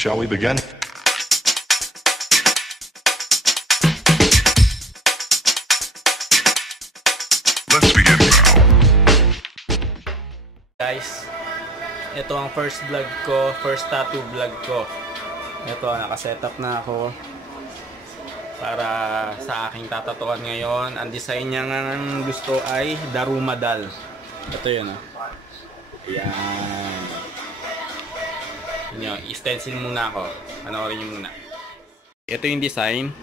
Shall we begin? Let's begin now. Guys, ito ang first vlog ko, first tattoo vlog ko. Ito, nakasetup na ako para sa aking tatatuan ngayon. Ang design niya ng gusto ay Daruma Doll. Ito yun, oh. Ayan. Yun, i-stencil muna ako. Panoorin nyo muna. Ito yung design.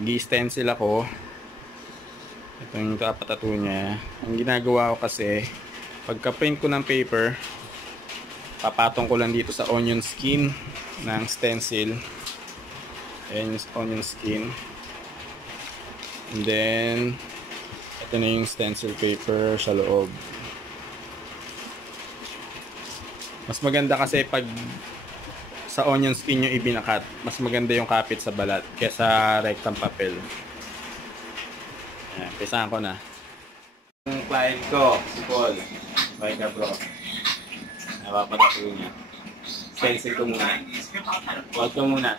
Mag-i-stencil ako. Ito yung tattoo niya. Ang ginagawa ko kasi, pagka-print ko ng paper, papatong ko lang dito sa onion skin ng stencil. Ayan yung onion skin. And then, ito na yung stencil paper sa loob. Mas maganda kasi pag sa onion skin yung ibinakat, mas maganda yung kapit sa balat kesa rectang papel. Ayan, pisahan ko na. Yung client ko, si Paul. Bye ka bro. Napapatato niya. Stencil ko muna. Huwag ko muna.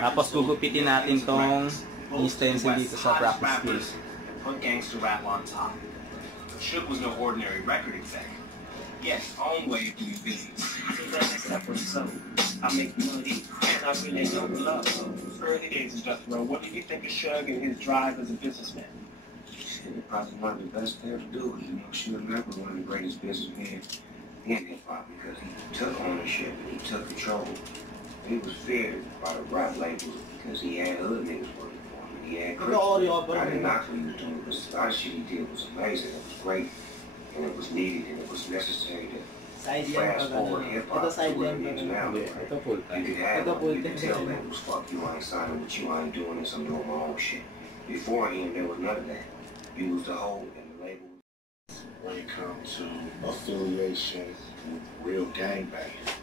Tapos gugupitin natin tong stencil dito sa practice skill. Put gangster rap on top. Shook was no ordinary record exec. Yes, own way of doing business. I make money, and I really don't love. Early days of Death Row. What do you think of Shug and his drive as a businessman? Shit, probably one of the best to ever do it. You know, Shug never one of the greatest businessmen in hip hop because he took ownership and he took control. He was feared by the rap labels because he had other niggas working for him. He had Chris. I didn't knock what he was doing, but a lot of shit he did was amazing. It was great, and it was needed, and it was necessary to fast forward hip hop to where it is now. You could have it. You could tell labels, fuck you, I ain't signing with you, I ain't doing this, I'm doing my own shit. Beforehand, there was none of that. You was the whole and the label. When it comes to affiliation with real gangbanging,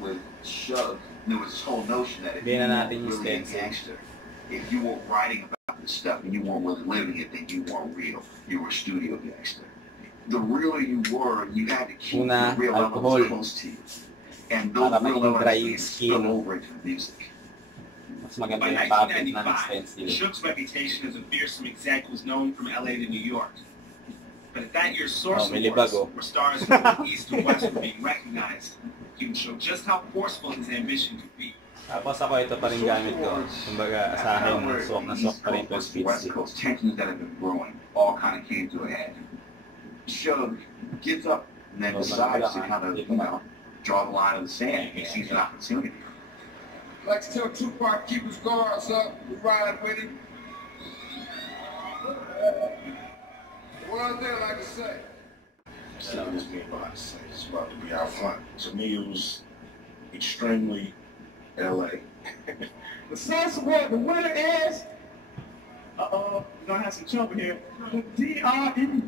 with Shug, there was this whole notion that if you weren't were really a gangster, if you were writing about this stuff and you weren't really living it, then you weren't real. You were a studio gangster. The realer you were, you had to keep the real elements close to you. And those real elements spill over into the music. By 1995, Shug's reputation as a fearsome exec was known from LA to New York. But at that year's Source Awards, where stars from the East and West were being recognized, he would show just how forceful his ambition could be. Tapos ako, ito pa rin gamit ko. Kumbaga, sa akin, swak na swak pa rin ito speed West Coast tensions that have been growing all kind of came to a head. Shug gets up and then decides to kind of, you know, draw the line in the sand. He sees an opportunity. I'd like to tell Tupac keep his guards up. We riding with him. One other thing I'd like to say. It's not just being about to say. It's about to be out front. To me, it was extremely LA. The source award, the winner is. We're gonna have some trouble here. D.R.E.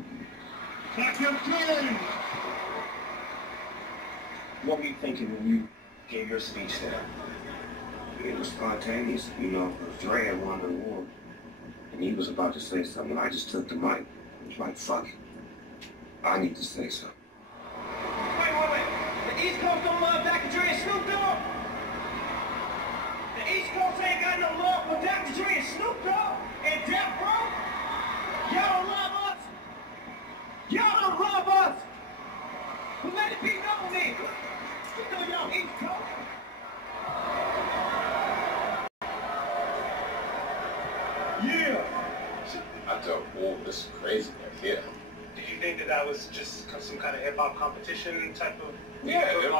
What were you thinking when you gave your speech there? It was spontaneous, you know, because Dre had won the award. And he was about to say something. I just took the mic. I was like, fuck it. I need to say something. Wait. The East Coast don't love Dr. Dre and Snoop Dogg. The East Coast ain't got no love for Dr. Dre and Snoop Dogg and Death Row. Y'all don't love us. Y'all don't love us. But let it be known then. You know y'all East Coast. Yeah. I thought, oh, this is crazy right here. Did think that was just some kind of hip hop competition type of? Yeah, it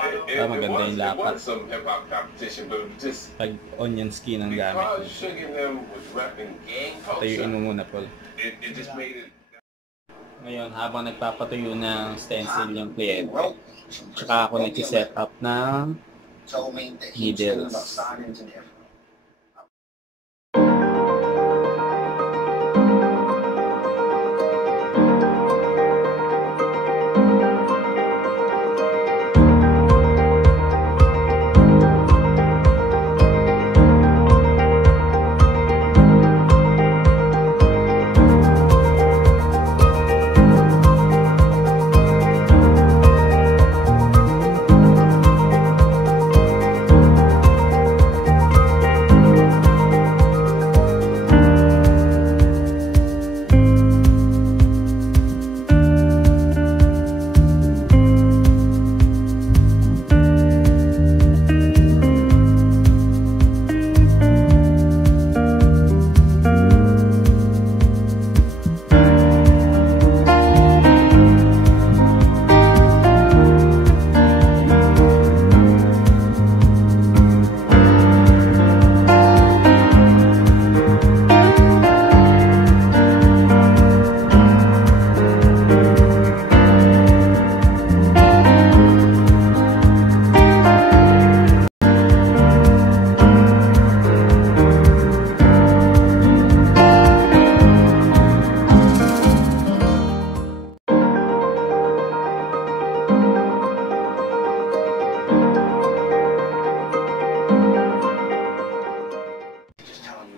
was some hip hop competition, but just Pag onion skin ang gamit mo. because Sugar and them was rapping gang Patuyuin culture, mo muna, Paul. it just made it. Ngayon, habang nagpapatuyo ng stencil yung kliyente, tsaka ako nag-set up ng told me that he was thinking about needles. signing and everything.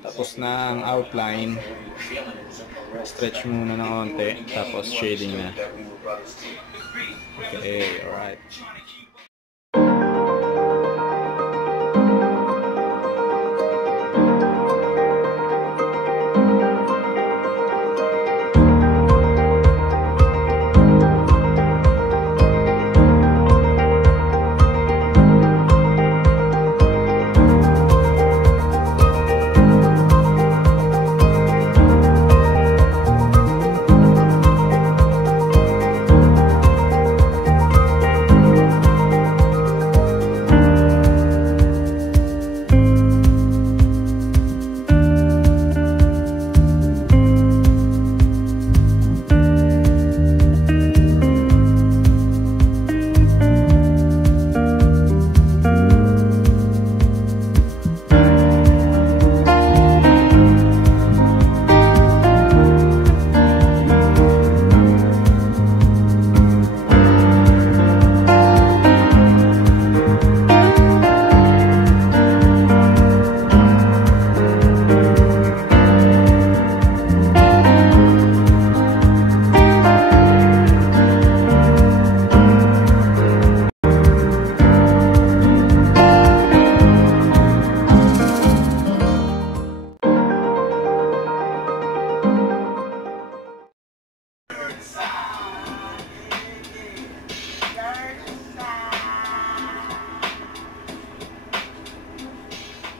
Tapos na ang outline. Stretch muna ng konti, tapos shading na. Okay, alright.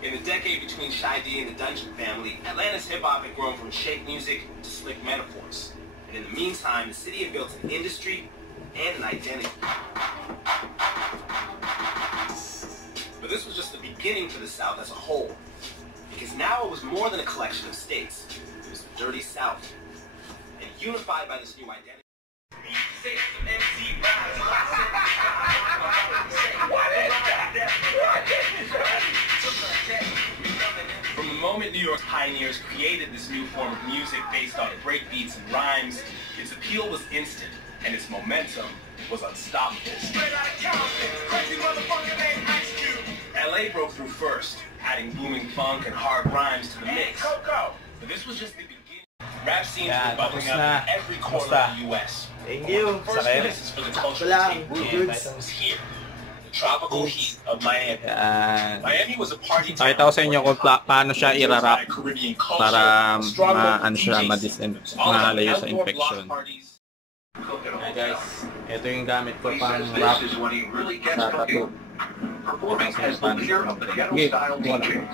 In the decade between Shy D and the Dungeon family, Atlanta's hip-hop had grown from shake music to slick metaphors. And in the meantime, the city had built an industry and an identity. But this was just the beginning for the South as a whole. Because now it was more than a collection of states. It was the dirty South. And unified by this new identity. From the moment New York's pioneers created this new form of music based on breakbeats and rhymes, its appeal was instant, and its momentum was unstoppable. LA broke through first, adding booming funk and hard rhymes to the mix. But this was just the beginning. Rap scenes were bubbling up in every corner of the U.S. Thank you. First places for the culture to take root was here. The tropical heat of Miami. Miami was a party town. Pakita ko sa inyo kung paano siya irarap para maano siya malayo sa infection. Hi guys, ito yung gamit ko pang wrap sa tattoo. Performing as the leader of the ghetto-style DJs.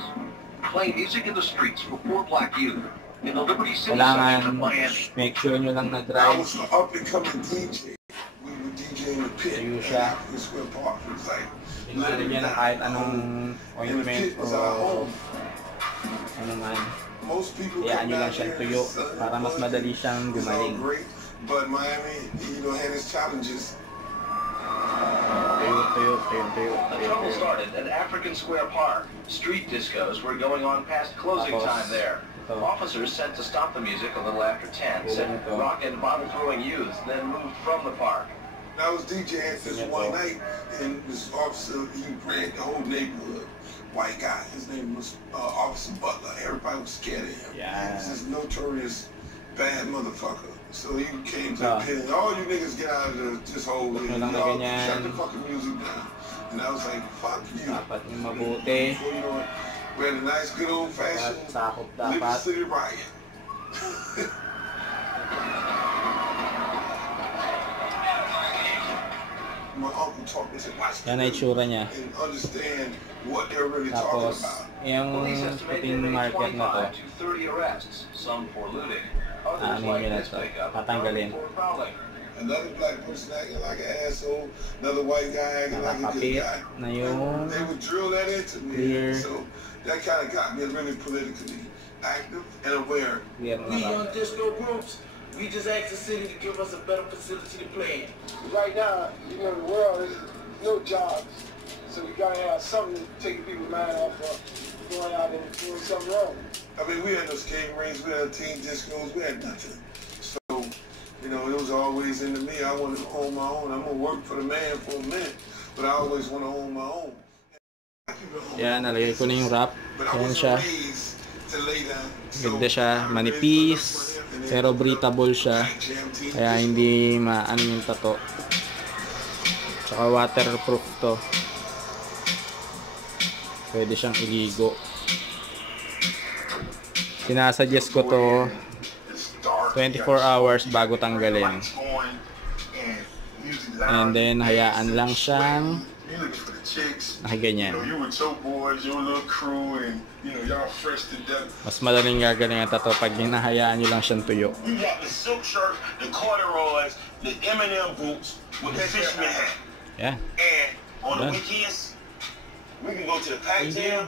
Playing music in the streets for poor black youth. in the Liberty City Kailangan section of Miami. make sure nyo lang I na-drive. was an up-and-coming DJ. We were DJing the pit Tayo in siya. African Square Park. It was like Tingnan niya na kahit anong ointment o ano man. most people Hayaan come nyo lang down siyang here tuyo and sun, para mas madali siyang it's all gumaling. great, but Miami, had its challenges. Tuyo. The trouble started at African Square Park. Street discos were going on past closing time there. Officers sent to stop the music a little after 10 said rock and bottle-throwing youths then moved from the park. I was DJing this one night, and this officer, he ran the whole neighborhood. White guy, his name was Officer Butler. Everybody was scared of him. Yeah. He was this notorious bad motherfucker. So he came to the pit, and all you niggas get out of this whole thing. Y'all shut the fucking music down. And I was like, fuck you. Dapat yung mabuti. Before you know it, we had a nice, good old-fashioned Sakop Liberty dapat. City riot. My uncle taught me to watch Yan ay itsura niya. and understand what they're really talking Tapos, about. yung Police estimate puting there made marker na to, 25 to 30 arrests, some for looting, others ano like yun na this to, pickup tatanggalin. for prowling. Another black person acting like an asshole, another white guy acting like a good Nakakapit guy. na yung They would drill that into me. clear. So that kind of got me really politically active and aware. clear We na young disco groups, we just asked the city to give us a better facility to play in. Right now, the world is no jobs, so we gotta have something to take people's mind off of going out and doing something wrong. I mean, we had no skating rinks, we had teen discos, we had nothing. So, it was always into me. I wanted to own my own. I'm gonna work for the man for a minute, but I always want to own my own. Yan, nalagay ko na yung wrap. But I Yan wasn't siya. raised to lay down. So, Ganda siya, I manipis, raised my left pero hand, breathable siya. jam teen Kaya disco. hindi maano yung tato. Tsaka waterproof to. Pwede siyang iligo. Sinasuggest ko to 24 hours bago tanggalin. And then hayaan lang siyang nakaganyan. Mas madaling gagaling ang tato pag hinahayaan nyo lang siyang tuyo. You got the silk shirt, the corduroys, the M&M boots with the fishman hat. Yeah. And on the Done. weekends, we can go to the Pac Jam